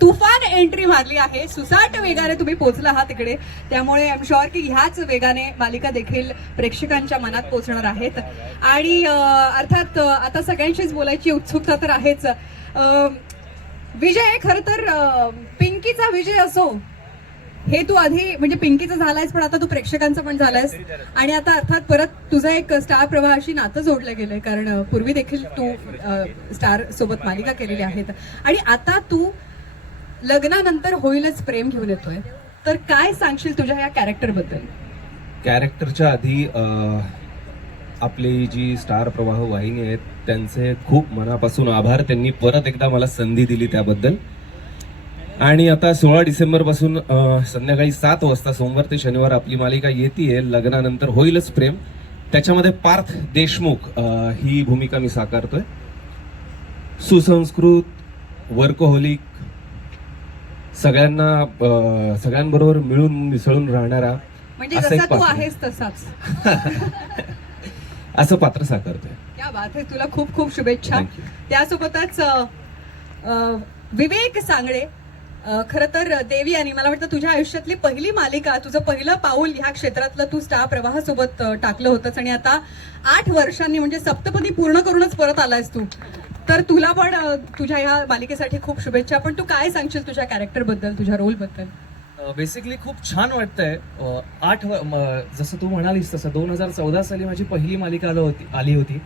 तुफान एंट्री मारली आहे. सुसाट वेगाने तुम्ही पोहोचला आहात तिकडे त्यामुळे आय एम शुअर की ह्याच वेगाने मालिका देखील प्रेक्षकांच्या मनात पोहोचणार आहेत. आणि अर्थात आता सगळ्यांशीच बोलायची उत्सुकता तर आहेच. अं, विजय खर तर पिंकीचा विजय असो. हे तू आधी म्हणजे पिंकीचं झालायस पण आता तू प्रेक्षकांचं पण झालायस. आणि आता अर्थात परत तुझं एक स्टार प्रवाहाशी नातं जोडलं गेलंय. कारण पूर्वी देखील तू स्टार सोबत मालिका केलेली आहेत. आणि आता तू लग्नानंतर होईलच प्रेम घेऊन येतोय. तर काय सांगशील तुझ्या या कॅरेक्टरबद्दल? कॅरेक्टरच्या आधी अं, आपली जी स्टार प्रवाह वाहिनी आहेत त्यांचे खूप मनापासून आभार. त्यांनी परत एकदा मला संधी दिली त्याबद्दल. आणि आता सोळा डिसेंबरपासून अं, संध्याकाळी सात वाजता सोमवार ते शनिवार आपली मालिका येते लग्नानंतर होईलच प्रेम. त्याच्यामध्ये पार्थ देशमुख अं, ही भूमिका मी साकारतोय. सुसंस्कृत वर्कहोलिक सगळ्यांना सगळ्यांबरोबर मिळून मिसळून राहणारा म्हणजे जसा तू पात्र. आहेस तसाच. असं पात्र साकारतोय. क्या बात आहे तुला खूप खूप शुभेच्छा. त्यासोबतच विवेक सांगडे अ, खरं तर देवी आणि मला वाटतं तुझ्या आयुष्यातली पहिली मालिका तुझं पहिलं पाऊल ह्या क्षेत्रातलं तू स्टार प्रवाहासोबत टाकलं होतंच. आणि आता आठ वर्षांनी म्हणजे सप्तपदी पूर्ण करूनच परत आलायस तू. तर तुला पण तुझ्या ह्या मालिकेसाठी खूप शुभेच्छा. पण तू काय सांगशील तुझ्या कॅरेक्टरबद्दल तुझ्या रोलबद्दल? बेसिकली खूप छान वाटतंय. आठ व- जसं तू म्हणालीस तसं दोन हजार चौदा साली माझी पहिली मालिका आलो होती आली होती.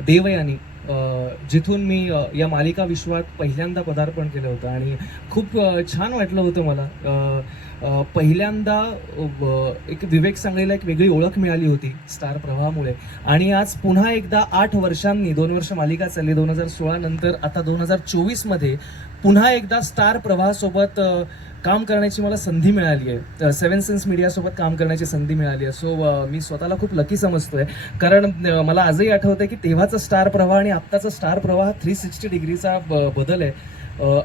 देवयानी. जिथून मी या मालिका विश्वात पहिल्यांदा पदार्पण केलं होतं आणि खूप छान वाटलं होतं मला. पहिल्यांदा एक विवेक सांगलीला एक वेगळी ओळख मिळाली होती स्टार प्रवाहामुळे. आणि आज पुन्हा एकदा आठ वर्षांनी दोन वर्ष मालिका चालली दोन हजार सोळा नंतर आता दोन हजार चोवीसमध्ये पुन्हा एकदा स्टार प्रवाहासोबत काम करण्याची मला संधी मिळाली आहे. सेवन सेन्स मीडियासोबत काम करण्याची संधी मिळाली आहे. सो मी स्वतःला खूप लकी समजतोय. कारण मला आजही आठवतंय की तेव्हाचा स्टार प्रवाह आणि आत्ताचा स्टार प्रवाह थ्री सिक्स्टी डिग्रीचा ब- बदल आहे.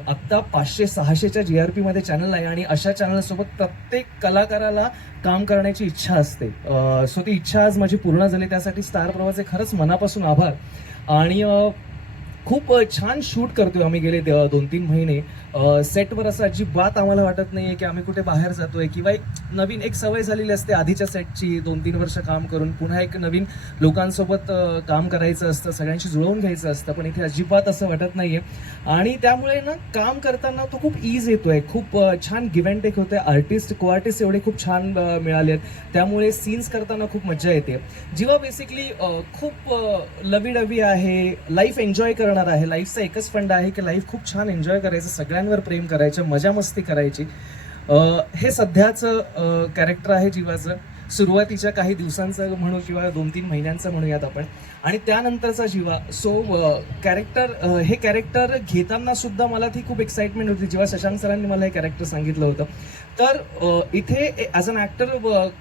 आत्ता पाचशे सहाशेच्या जी आर पीमध्ये चॅनल आहे आणि अशा चॅनलसोबत प्रत्येक कलाकाराला काम करण्याची इच्छा असते. सो ती इच्छा आज माझी पूर्ण झाली. त्यासाठी स्टार प्रवाहाचे खरंच मनापासून आभार. आणि खूप छान शूट करतोय आम्ही गेले दोन तीन महिने. सेटवर असं अजिबात आम्हाला वाटत नाहीये की आम्ही कुठे बाहेर जातोय किंवा एक नवीन एक सवय झालेली असते आधीच्या सेटची दोन तीन वर्ष काम करून. पुन्हा एक नवीन लोकांसोबत काम करायचं असतं सगळ्यांशी जुळवून घ्यायचं असतं पण इथे अजिबात असं वाटत नाहीये. आणि त्यामुळे ना काम करताना तो खूप इज येतोय. खूप छान गिव्ह अँड टेक होतोय. आर्टिस्ट को आर्टिस्ट एवढे खूप छान मिळाले आहेत त्यामुळे सीन्स करताना खूप मज्जा येते. जेव्हा बेसिकली खूप लवी डवी आहे लाईफ एन्जॉय करणार आहे. लाईफचा एकच फंड आहे की लाईफ खूप छान एन्जॉय करायचं सगळ्यांवर प्रेम करायचं मजा मस्ती करायची. हे सध्याचं कॅरेक्टर आहे जीवाचं. सुरुवातीच्या काही दिवसांचं म्हणू किंवा दोन तीन महिन्यांचं म्हणूयात आपण. आणि त्यानंतरचा जीवा. सो कॅरेक्टर हे कॅरेक्टर घेताना सुद्धा मला ती खूप एक्साइटमेंट होती. जेव्हा शशांक सरांनी मला हे कॅरेक्टर सांगितलं होतं. तर इथे ॲज अन ॲक्टर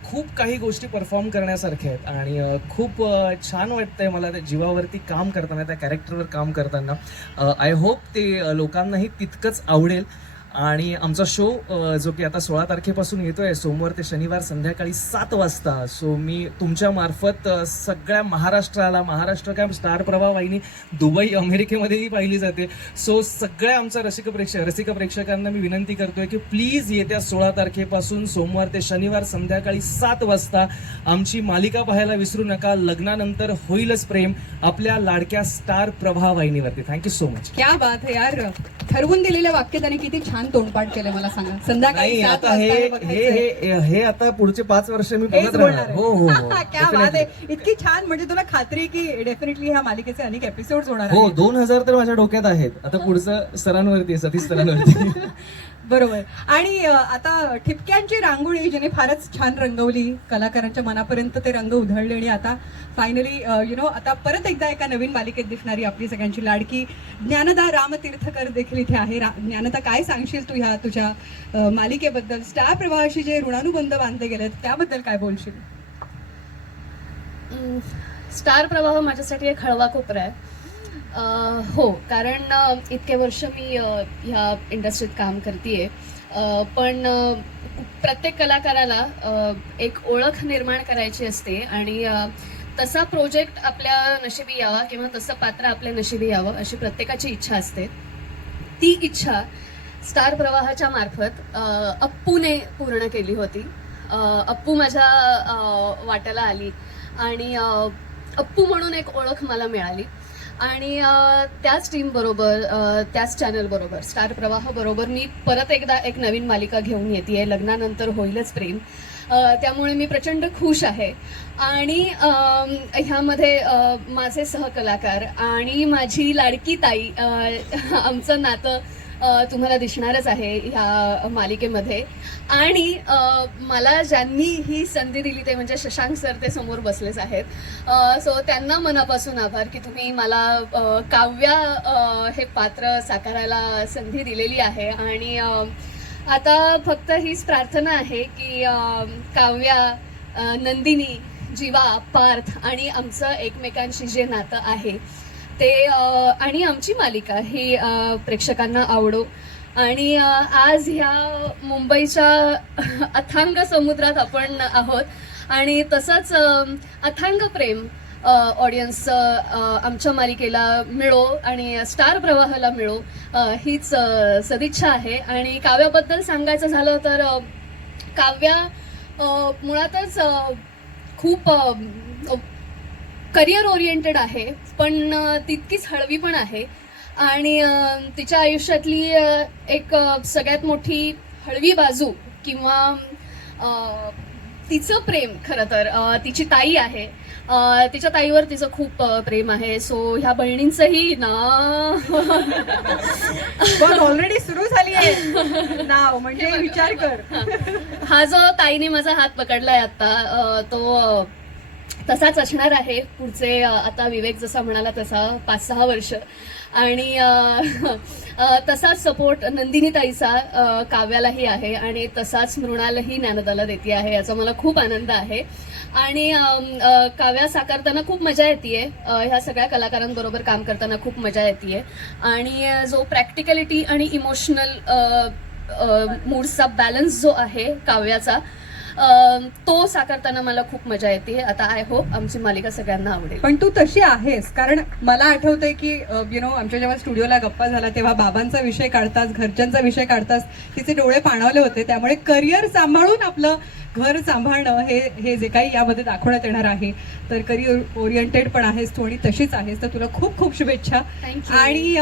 खूप काही गोष्टी परफॉर्म करण्यासारख्या आहेत. आणि खूप छान वाटतंय मला त्या जीवावरती काम करताना त्या कॅरेक्टरवर काम करताना. आय होप ते लोकांनाही तितकंच आवडेल. आणि आमचा शो जो की आता सोळा तारखेपासून येतोय सोमवार ते शनिवार संध्याकाळी सात वाजता. सो मी तुमच्या मार्फत सगळ्या महाराष्ट्राला महाराष्ट्र काय स्टार प्रवाह वाहिनी दुबई अमेरिकेमध्येही पाहिली जाते. सो सगळ्या आमच्या रसिक प्रेक्षक रसिक प्रेक्षकांना मी विनंती करतोय की प्लीज येत्या सोळा तारखेपासून सोमवार ते शनिवार संध्याकाळी सात वाजता आमची मालिका पाहायला विसरू नका. लग्नानंतर होईलच प्रेम आपल्या लाडक्या स्टार प्रवाह वाहिनीवरती. थँक्यू सो मच क्या बात आहे यार. ठरवून दिलेल्या वाक्य त्याने किती छान तोंडपाठ केलं मला सांगा संध्याकाळी नाही सात आता हे वाजता हे हे बघायचंय. हे हे आता पुढचे पाच वर्ष मी हेच बघत बोलणार राहणार आहे. हो हो हो क्या बात. आहे इतकी छान म्हणजे तुला खात्री आहे की डेफिनेटली ह्या मालिकेचे अनेक एपिसोड होणार हो आहेत. दोन हजार तर माझ्या डोक्यात आहेत आता पुढचं सरांवरती आहे, सतीश सरांवरती बरोबर. आणि आता ठिपक्यांची रांगोळी जिने फारच छान रंगवली कलाकारांच्या मनापर्यंत ते रंग उधळले आणि आता फायनली यु नो आता परत एकदा एका नवीन मालिकेत दिसणारी आपली सगळ्यांची लाडकी ज्ञानदा रामतीर्थकर देखील इथे आहे. रा- ज्ञानदा काय सांगशील तू ह्या तुझ्या मालिकेबद्दल? स्टार प्रवाहाशी जे ऋणानुबंध बांधले गेलेत त्याबद्दल काय बोलशील? स्टार प्रवाह माझ्यासाठी एक हळवा कोपरा आहे. हो कारण इतके वर्ष मी ह्या इंडस्ट्रीत काम करते पण प्रत्येक कलाकाराला एक ओळख निर्माण करायची असते आणि तसा प्रोजेक्ट आपल्या नशिबी यावा किंवा तसं पात्र आपल्या नशिबी यावं अशी प्रत्येकाची इच्छा असते. ती इच्छा स्टार प्रवाहाच्या मार्फत अप्पूने पूर्ण केली होती. अप्पू माझ्या वाट्याला आली आणि अप्पू म्हणून एक ओळख मला मिळाली. आणि त्याच टीम बरोबर त्याच चॅनल बरोबर स्टार प्रवाह बरोबर मी परत एकदा एक नवीन मालिका घेऊन येते आहे लग्नानंतर होईलच प्रेम. त्यामुळे मी प्रचंड खुश आहे. आणि ह्यामध्ये माझे सहकलाकार आणि माझी लाडकी ताई आमचं नातं तुम्हाला दिसणारच आहे ह्या मालिकेमध्ये. आणि मला ज्यांनी ही संधी दिली ते म्हणजे शशांक सर ते समोर बसलेच आहेत. सो त्यांना मनापासून आभार की तुम्ही मला काव्या हे पात्र साकारायला संधी दिलेली आहे. आणि आता फक्त हीच प्रार्थना आहे की काव्या नंदिनी जीवा पार्थ आणि आमचं एकमेकांशी जे नातं आहे ते आणि आमची मालिका ही प्रेक्षकांना आवडो. आणि आज ह्या मुंबईच्या अथांग समुद्रात आपण आहोत. आणि तसंच अथांग प्रेम ऑडियन्स आमच्या मालिकेला मिळो आणि स्टार प्रवाहाला मिळो हीच सदिच्छा आहे. आणि काव्याबद्दल सांगायचं झालं तर काव्या मुळातच खूप करिअर ओरिएंटेड आहे पण तितकीच हळवी पण आहे. आणि तिच्या आयुष्यातली एक सगळ्यात मोठी हळवी बाजू किंवा तिचं प्रेम खरं तर तिची ताई आहे. तिच्या ताईवर तिचं खूप प्रेम आहे. सो ह्या बहिणींचंही ना. पण ऑलरेडी सुरू झाली आहे. नाव म्हणजे विचार कर. हा जो ताईने माझा हात पकडलाय आता तो तसाच असणार आहे पुढचे आता विवेक जसा म्हणाला तसा पाच सहा वर्ष. आणि तसाच सपोर्ट नंदिनी ताईचा काव्यालाही आहे आणि तसाच मृणालही ज्ञानदाला देते आहे याचा मला खूप आनंद आहे. आणि काव्या साकारताना खूप मजा येते ह्या सगळ्या कलाकारांबरोबर काम करताना खूप मजा येते आणि जो प्रॅक्टिकॅलिटी आणि इमोशनल मूडचा बॅलन्स जो आहे काव्याचा तो साकारताना मला खूप मजा येते. आता आय होप आमची मालिका सगळ्यांना आवडेल. पण तू तशी आहेस. कारण मला आठवतंय की यु नो आमच्या जेव्हा स्टुडिओला गप्पा झाला तेव्हा बाबांचा विषय काढतास घरच्यांचा विषय काढतास तिचे डोळे पाणावले होते. त्यामुळे करिअर सांभाळून आपलं घर सांभाळणं हे हे जे काही यामध्ये दाखवण्यात येणार आहे. तर करिअर ओरिएंटेड पण आहेस तू आणि तशीच आहेस. तर तुला खूप खूप शुभेच्छा. आणि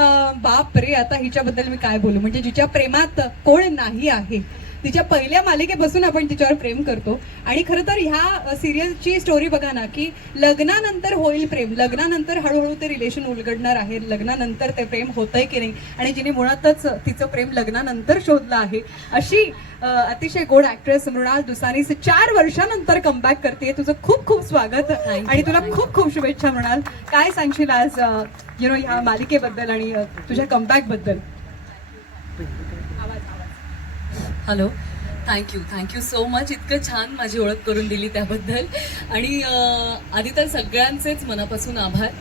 बाप रे आता हिच्याबद्दल मी काय बोलू? म्हणजे जिच्या प्रेमात कोण नाही आहे तिच्या पहिल्या मालिकेपासून आपण तिच्यावर प्रेम करतो. आणि खरं तर ह्या सिरियलची स्टोरी बघा ना की लग्नानंतर होईल प्रेम. लग्नानंतर हळूहळू ते रिलेशन उलगडणार आहे लग्नानंतर ते प्रेम होतंय की नाही? आणि जिने मुळातच तिचं प्रेम लग्नानंतर शोधलं आहे. अशी अतिशय गोड ऍक्ट्रेस मृणाल दुसानीस चार वर्षानंतर कमबॅक करते तुझं खूप खूप स्वागत. आणि तुला खूप खूप शुभेच्छा मृणाल. काय सांगशील आज यु नो ह्या मालिकेबद्दल आणि तुझ्या कमबॅकबद्दल? Hello thank you thank you so much इतकं छान माझी ओळख करून दिली त्याबद्दल. आणि आधी तर सगळ्यांचेच मनापासून आभार.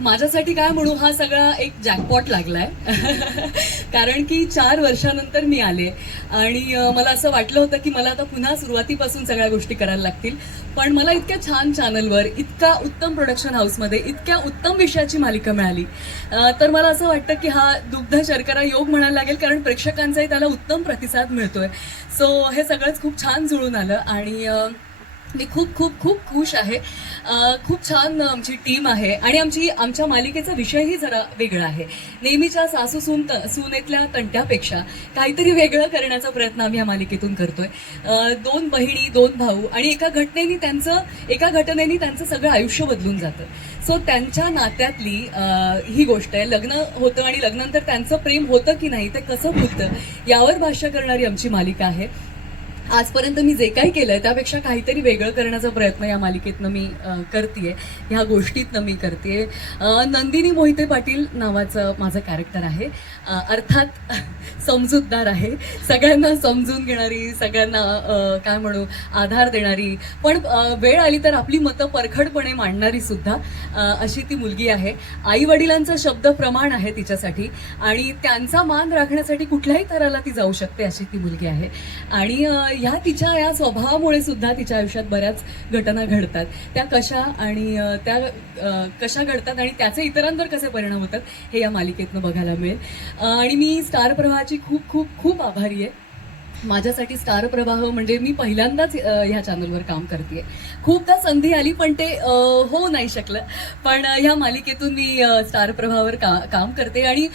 माझ्यासाठी काय म्हणू हा सगळा एक जॅकपॉट लागलाय. कारण की चार वर्षानंतर मी आले आणि मला असं वाटलं होतं की मला आता पुन्हा सुरुवातीपासून सगळ्या गोष्टी करायला लागतील. पण मला इतक्या छान चॅनलवर इतका उत्तम प्रोडक्शन हाऊसमध्ये इतक्या उत्तम विषयाची मालिका मिळाली. तर मला असं वाटतं की हा दुग्ध शर्करा योग म्हणायला लागेल कारण प्रेक्षकांचाही त्याला उत्तम प्रतिसाद मिळतोय. सो हे सगळंच खूप छान जुळून आलं आणि मी खूप खूप खूप खुश आहे. खूप छान आमची टीम आहे आणि आमची आमच्या मालिकेचा विषयही जरा वेगळा आहे. नेहमीच्या सासू सून त- सुनेतल्या तंट्यापेक्षा काहीतरी वेगळं करण्याचा प्रयत्न आम्ही या मालिकेतून करतोय. दोन बहिणी दोन भाऊ आणि एका घटनेनी त्यांचं एका घटनेनी त्यांचं सगळं आयुष्य बदलून जातं. सो त्यांच्या नात्यातली ही गोष्ट आहे. लग्न होतं आणि लग्नानंतर त्यांचं प्रेम होतं की नाही ते कसं फुटतं यावर भाष्य करणारी आमची मालिका आहे. आजपर्यंत मी जे काही केलंय त्यापेक्षा काहीतरी वेगळं करण्याचा प्रयत्न या मालिकेतनं मी करते ह्या गोष्टीतनं मी करते नंदिनी मोहिते पाटील नावाचं माझं कॅरेक्टर आहे. अर्थात समजूतदार आहे. सगळ्यांना समजून घेणारी सगळ्यांना काय म्हणू आधार देणारी. पण वेळ आली तर आपली मतं परखडपणे मांडणारी सुद्धा अशी ती मुलगी आहे. आई वडिलांचं शब्द प्रमाण आहे तिच्यासाठी आणि त्यांचा मान राखण्यासाठी कुठल्याही थराला ती जाऊ शकते अशी ती मुलगी आहे. आणि ह्या तिच्या या स्वभावामुळे सुद्धा तिच्या आयुष्यात बऱ्याच घटना घडतात. त्या कशा आणि त्या कशा घडतात आणि त्याचे इतरांवर कसे परिणाम होतात हे या मालिकेतनं बघायला मिळेल. आणि मी स्टार प्रवाहाची खूप खूप खूप आभारी आहे. माझ्यासाठी स्टार प्रवाह म्हणजे मी पहिल्यांदाच ह्या चॅनलवर काम करते खूपदा संधी आली पण ते होऊ नाही शकलं. पण ह्या मालिकेतून मी स्टार प्रवाहावर का काम करते. आणि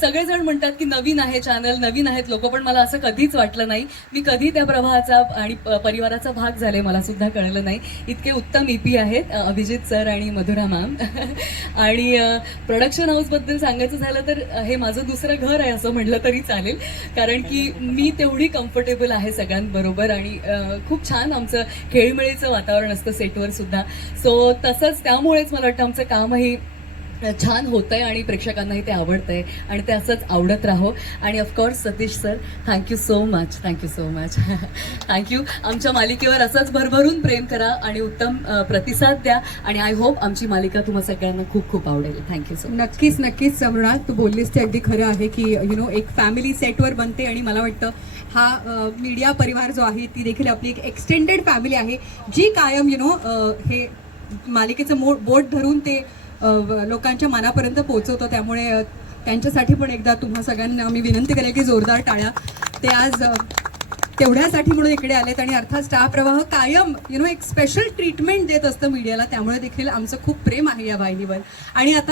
सगळेजण म्हणतात की नवीन आहे चॅनल नवीन आहेत लोक पण मला असं कधीच वाटलं नाही. मी कधी त्या प्रवाहाचा आणि परिवाराचा भाग झाले मला सुद्धा कळलं नाही. इतके उत्तम ईपी आहेत अभिजित सर आणि मधुरा मॅम आणि प्रोडक्शन हाऊसबद्दल सांगायचं झालं तर हे माझं दुसरं घर आहे असं म्हटलं तरी चालेल. कारण की मी तेवढी कम्फर्टेबल आहे सगळ्यांबरोबर आणि खूप छान आमचं खेळीमेळीचं वातावरण असतं सेटवर सुद्धा. सो तसंच त्यामुळेच मला वाटतं आमचं कामही छान होतंय आणि प्रेक्षकांनाही ते आवडतंय आणि ते असंच आवडत राहो. आणि of course Satish sir thank you so much thank you so much thank you आमच्या मालिकेवर असंच भरभरून प्रेम करा आणि उत्तम प्रतिसाद द्या आणि आय होप आमची मालिका तुम्हा सगळ्यांना खूप खूप आवडेल. थँक्यू सो नक्कीच नक्कीच मृणाल तू बोललीस ते अगदी खरं आहे की यु नो एक फॅमिली सेटवर बनते आणि मला वाटतं हा मीडिया परिवार जो आहे ती देखील आपली एक एक्सटेंडेड फॅमिली आहे जी कायम यु नो हे मालिकेचं मो बोट धरून ते लोकांच्या मनापर्यंत पोहोचवतं. त्यामुळे त्यांच्यासाठी पण एकदा तुम्हा सगळ्यांना मी विनंती करेल की जोरदार टाळ्या. ते आज तेवढ्यासाठी म्हणून इकडे आलेत आणि अर्थात स्टार प्रवाह कायम यु नो एक स्पेशल ट्रीटमेंट देत असतं मीडियाला त्यामुळे देखील आमचं खूप प्रेम आहे या वाहिनीवर. आणि आता